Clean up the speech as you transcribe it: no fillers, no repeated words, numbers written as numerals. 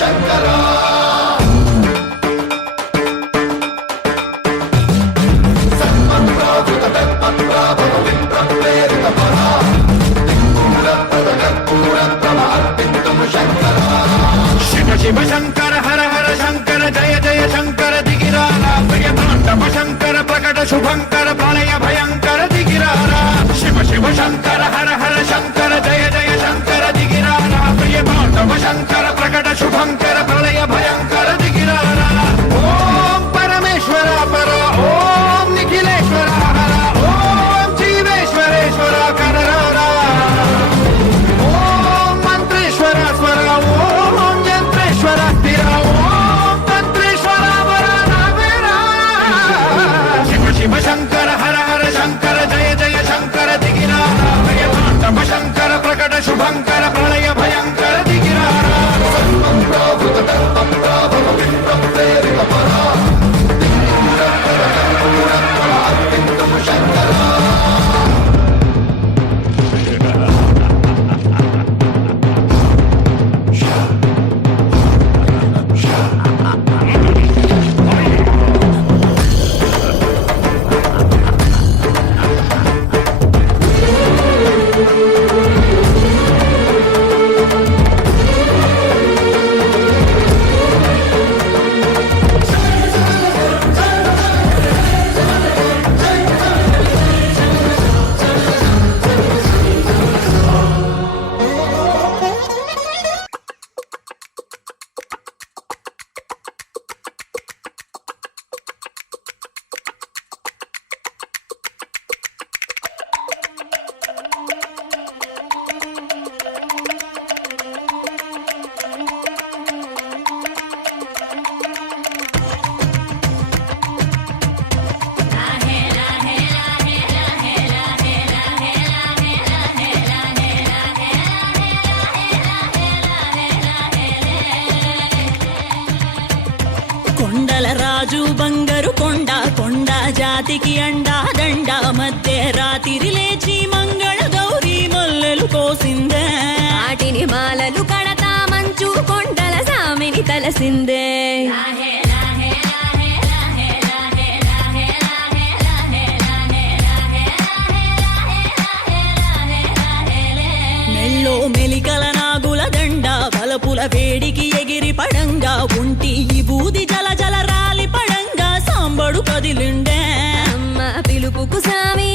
శంకరా శివ శివ శంకర హర హర శంకర జయ జయ శంకర దిగిరారా ప్రియ తాండవ శంకర ప్రకట శుభంకర ప్రళయ భయంకర దిగిరారా శివ శివ శంకర హర హర శంకర జయ జయ శంకర దిగిరారా ప్రియ తాండవ శంకర ప్రకట శుభంకర ప్రళయ భయంకర దిగిరారా ఓం పరమేశ్వర పర ఓం నిఖిలేశ్వర హర ఓం జీవేశ్వరేశ్వర కరరారా ఓం మంత్రేశ్వర స్వర ఓం యంత్రేశ్వర స్థిర ఓం తంత్రేశ్వర వర నావేరా శివ శివ శంకర హర హర శంకర జయ జయ శంకర దిగిరారా భయ తాండవ శంకర ప్రకట శుభంకర ప్రళయ భయంకర దిగిరారా సర్వం ప్రావృత దర్పం ప్రాభవ విప్రం ప్రేరిత పరా అర్పింతుము శంకరా కొండల రాజు బంగారు కొండ కొండ జాతికి అండా దండ మధ్య రాత్రి లేచి మంగళ గౌరీ మొల్లెలు కోసిందే వాటిని మాలలు కడతా మంచు కొండల సామిని తలసిందే మెల్లో మెలికల నాగుల దండ బలపుల వేడికి ఎగిరి పడంగా ఉంటి ఈ బూది జల జల రాలి పడంగా సాంబడు కదిలిండే అమ్మ పిలుపుకు సామి